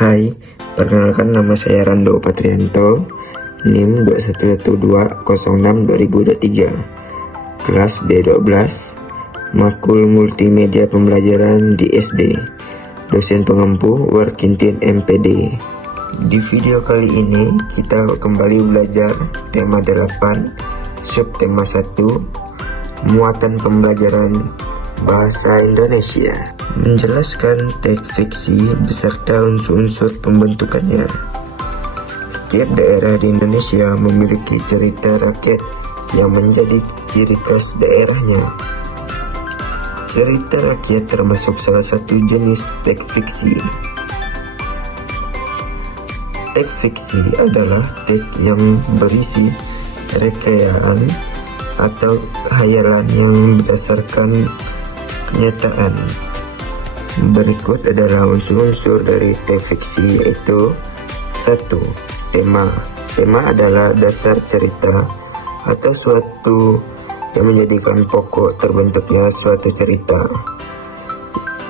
Hai, perkenalkan nama saya Rando Patrianto, NIM 211206-2023, kelas D12, Makul Multimedia Pembelajaran di SD, dosen pengampu Warkintin MPD. Di video kali ini kita kembali belajar tema 8, subtema 1, muatan pembelajaran bahasa Indonesia, menjelaskan teks fiksi beserta unsur-unsur pembentukannya. Setiap daerah di Indonesia memiliki cerita rakyat yang menjadi ciri khas daerahnya. Cerita rakyat termasuk salah satu jenis teks fiksi. Teks fiksi adalah teks yang berisi rekayaan atau khayalan yang berdasarkan kenyataan. Berikut adalah unsur-unsur dari teks fiksi, yaitu 1. Tema. Tema adalah dasar cerita atau suatu yang menjadikan pokok terbentuknya suatu cerita.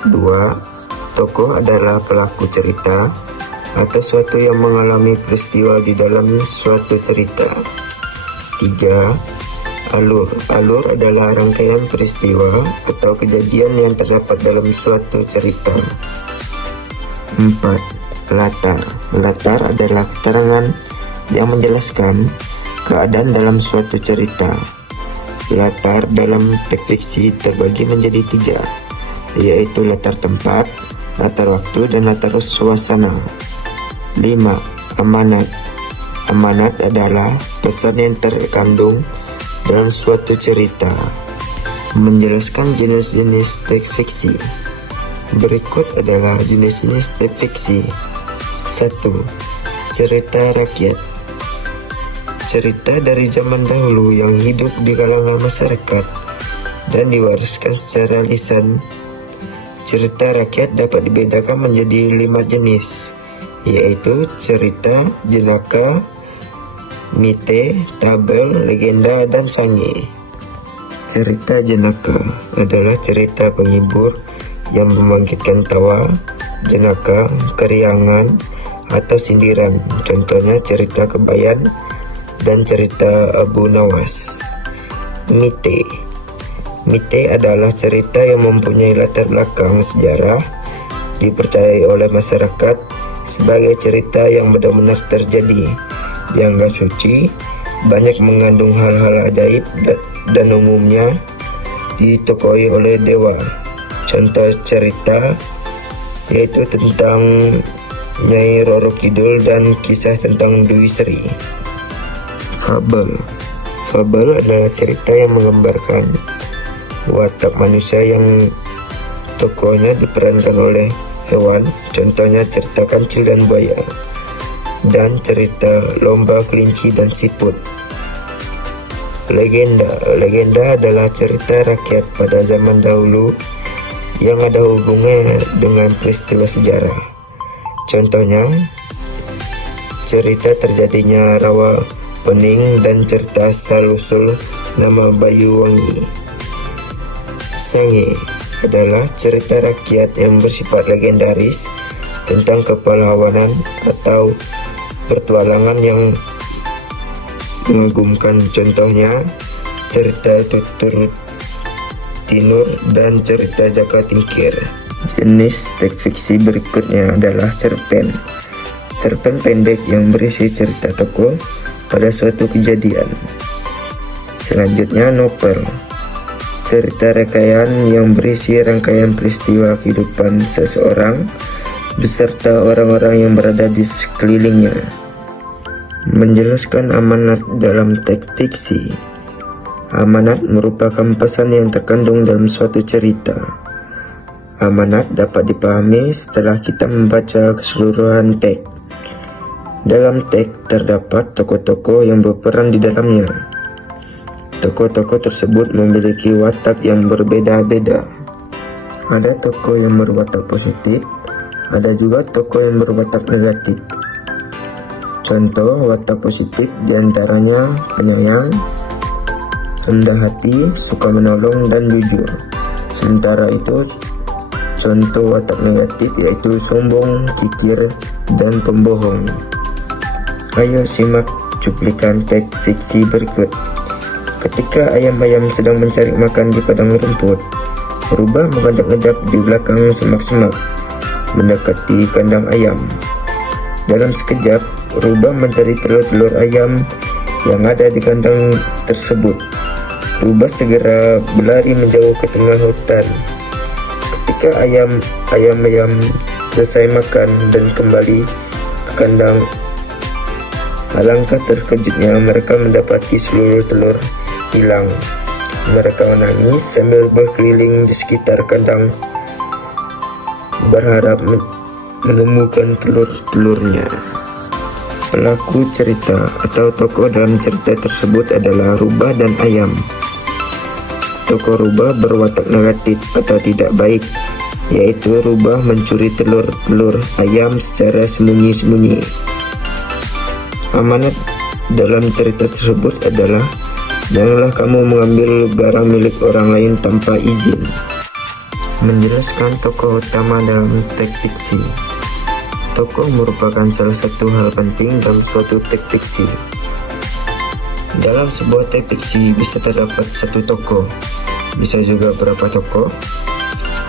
2. Tokoh adalah pelaku cerita atau suatu yang mengalami peristiwa di dalam suatu cerita. 3. Alur adalah rangkaian peristiwa atau kejadian yang terdapat dalam suatu cerita. 4. Latar adalah keterangan yang menjelaskan keadaan dalam suatu cerita. Latar dalam teks fiksi terbagi menjadi 3, yaitu latar tempat, latar waktu, dan latar suasana. 5. Amanat adalah pesan yang terkandung dalam suatu cerita. Menjelaskan jenis-jenis teks fiksi. Berikut adalah jenis-jenis teks fiksi. 1. Cerita rakyat. Cerita dari zaman dahulu yang hidup di kalangan masyarakat dan diwariskan secara lisan. Cerita rakyat dapat dibedakan menjadi 5 jenis, yaitu cerita, jenaka, mite, tabel, legenda, dan sange. Cerita jenaka adalah cerita penghibur yang membangkitkan tawa, jenaka, keriangan, atau sindiran. Contohnya cerita Kebayan dan cerita Abu Nawas. Mite adalah cerita yang mempunyai latar belakang sejarah, dipercayai oleh masyarakat sebagai cerita yang benar-benar terjadi, dianggap suci, banyak mengandung hal-hal ajaib, dan umumnya ditokohi oleh dewa. Contoh cerita yaitu tentang Nyai Roro Kidul dan kisah tentang Dwi Sri. Fabel adalah cerita yang menggambarkan watak manusia yang tokohnya diperankan oleh hewan, contohnya cerita Kancil dan Buaya, dan cerita lomba kelinci dan siput. Legenda adalah cerita rakyat pada zaman dahulu yang ada hubungannya dengan peristiwa sejarah. Contohnya cerita terjadinya rawa pening dan cerita asal-usul nama Bayuwangi. Sange adalah cerita rakyat yang bersifat legendaris tentang kepahlawanan atau pertualangan yang mengagumkan, contohnya cerita Tutur Tinur dan cerita Jaka Tingkir. Jenis teks fiksi berikutnya adalah cerpen. Cerpen pendek yang berisi cerita tokoh pada suatu kejadian. Selanjutnya novel. Cerita rangkaian yang berisi rangkaian peristiwa kehidupan seseorang beserta orang-orang yang berada di sekelilingnya. Menjelaskan amanat dalam teks fiksi. Amanat merupakan pesan yang terkandung dalam suatu cerita. Amanat dapat dipahami setelah kita membaca keseluruhan teks. Dalam teks terdapat tokoh-tokoh yang berperan di dalamnya. Tokoh-tokoh tersebut memiliki watak yang berbeda-beda. Ada tokoh yang berwatak positif, ada juga tokoh yang berwatak negatif. Contoh watak positif diantaranya penyayang, rendah hati, suka menolong, dan jujur. Sementara itu contoh watak negatif yaitu sombong, kikir, dan pembohong. Ayo simak cuplikan teks fiksi berikut. Ketika ayam-ayam sedang mencari makan di padang rumput, rubah mengendap-endap di belakang semak-semak, mendekati kandang ayam. Dalam sekejap, rubah mencari telur-telur ayam yang ada di kandang tersebut. Rubah segera berlari menjauh ke tengah hutan. Ketika ayam-ayam selesai makan dan kembali ke kandang, alangkah terkejutnya mereka mendapati seluruh telur hilang. Mereka menangis sambil berkeliling di sekitar kandang, berharap menemukan telur-telurnya. Pelaku cerita atau tokoh dalam cerita tersebut adalah rubah dan ayam. Tokoh rubah berwatak negatif atau tidak baik, yaitu rubah mencuri telur-telur ayam secara sembunyi-sembunyi. Amanat dalam cerita tersebut adalah janganlah kamu mengambil barang milik orang lain tanpa izin. Menjelaskan tokoh utama dalam teks fiksi. Tokoh merupakan salah satu hal penting dalam suatu teks fiksi. Dalam sebuah teks fiksi bisa terdapat satu tokoh, bisa juga beberapa tokoh.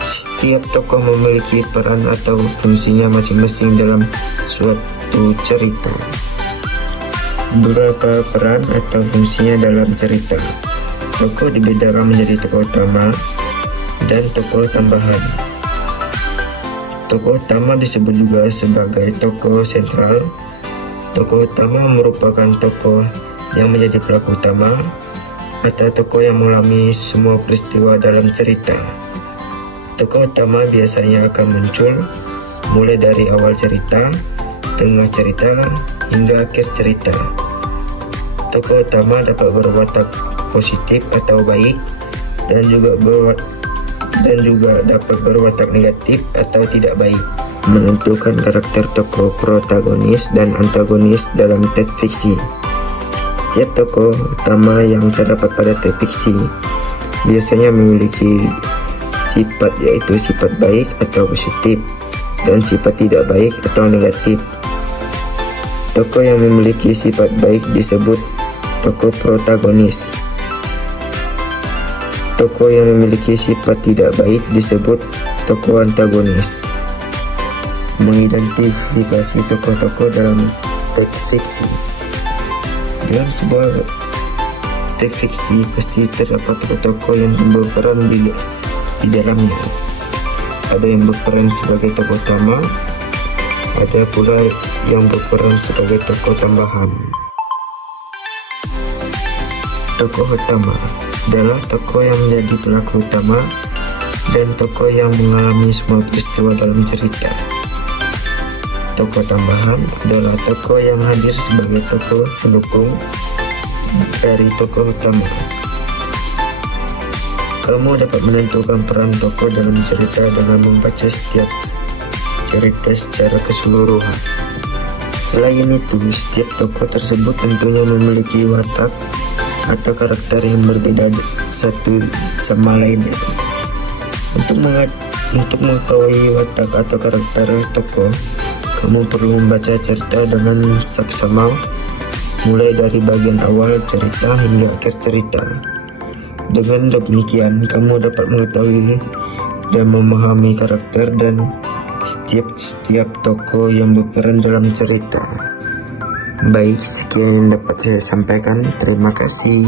Setiap tokoh memiliki peran atau fungsinya masing-masing dalam suatu cerita. Beberapa peran atau fungsinya dalam cerita. Tokoh dibedakan menjadi tokoh utama dan tokoh tambahan. Tokoh utama disebut juga sebagai tokoh sentral. Tokoh utama merupakan tokoh yang menjadi pelaku utama atau tokoh yang mengalami semua peristiwa dalam cerita. Tokoh utama biasanya akan muncul mulai dari awal cerita, tengah cerita, hingga akhir cerita. Tokoh utama dapat berwatak positif atau baik dan juga dapat berwatak negatif atau tidak baik. Menentukan karakter tokoh protagonis dan antagonis dalam teks fiksi. Setiap tokoh utama yang terdapat pada teks fiksi biasanya memiliki sifat, yaitu sifat baik atau positif dan sifat tidak baik atau negatif. Tokoh yang memiliki sifat baik disebut tokoh protagonis. Tokoh yang memiliki sifat tidak baik disebut tokoh antagonis. Mengidentifikasi tokoh-tokoh dalam teks fiksi. Dalam sebuah teks fiksi pasti terdapat tokoh-tokoh yang berperan di dalamnya. Ada yang berperan sebagai tokoh utama, ada pula yang berperan sebagai tokoh tambahan. Tokoh utama adalah tokoh yang menjadi pelaku utama dan tokoh yang mengalami semua peristiwa dalam cerita. Tokoh tambahan adalah tokoh yang hadir sebagai tokoh pendukung dari tokoh utama. Kamu dapat menentukan peran tokoh dalam cerita dengan membaca setiap cerita secara keseluruhan. Selain itu, setiap tokoh tersebut tentunya memiliki watak atau karakter yang berbeda satu sama lainnya. Untuk mengetahui watak atau karakter tokoh, kamu perlu membaca cerita dengan saksama, mulai dari bagian awal cerita hingga akhir cerita. Dengan demikian, kamu dapat mengetahui dan memahami karakter dan setiap tokoh yang berperan dalam cerita. Baik, sekian yang dapat saya sampaikan. Terima kasih.